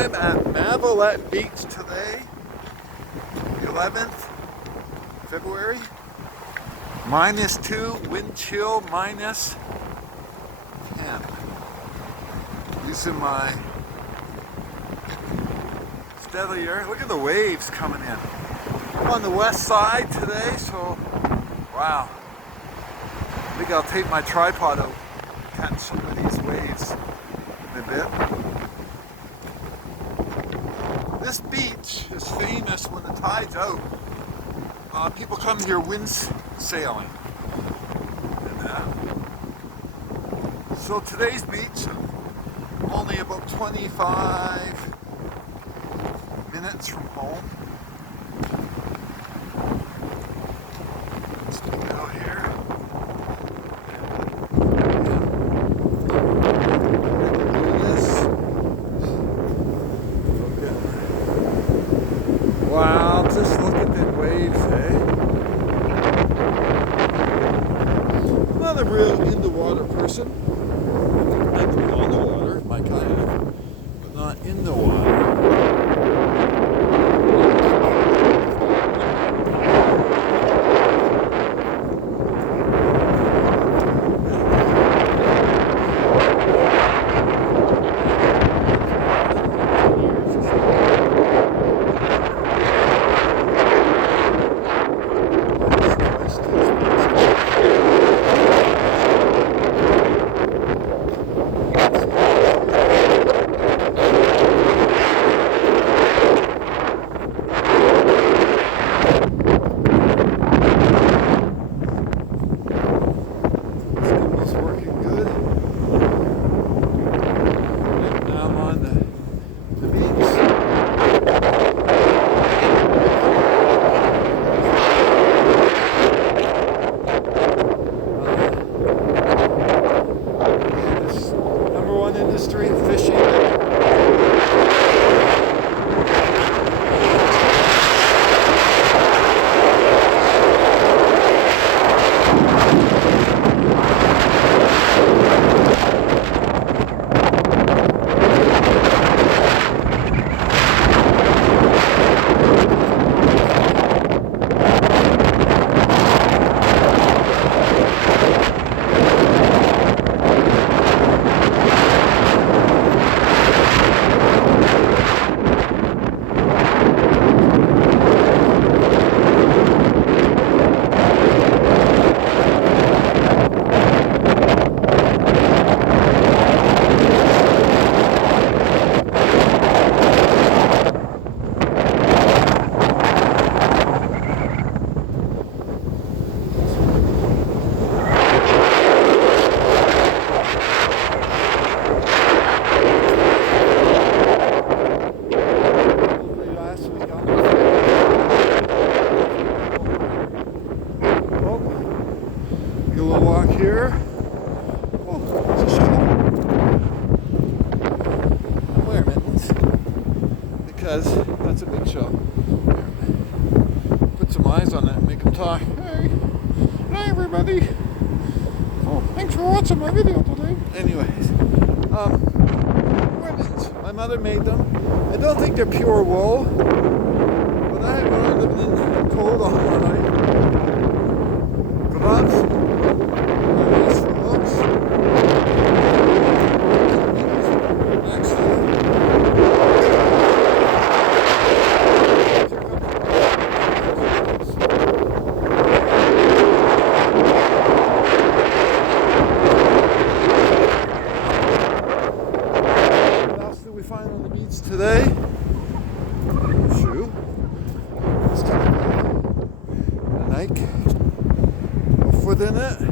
I'm at Mavolette Beach today, 11th February. -2, wind chill -10. Using my Steadier. Look at the waves coming in. I'm on the west side today, so wow. I think I'll take my tripod out, catch some of these waves in a bit. This beach is famous when the tide's out. People come here wind sailing. So today's beach, only about 25 minutes from home. Let's get out here. Wow, just look at the waves, eh? I'm not a real in the water person. I've been on the water, my kayak, but not in the water. Industry fishing. A little walk here. Oh, it's a shuttle. I'm wearing mittens because that's a big show. Put some eyes on that and make them talk. Hey, hi everybody. Oh, thanks for watching my video today. Anyways, wear mittens. My mother made them. I don't think they're pure wool, but I have one living in the cold all night. Gloves. On the beach today. Shoe. It's got a Nike. No foot in it.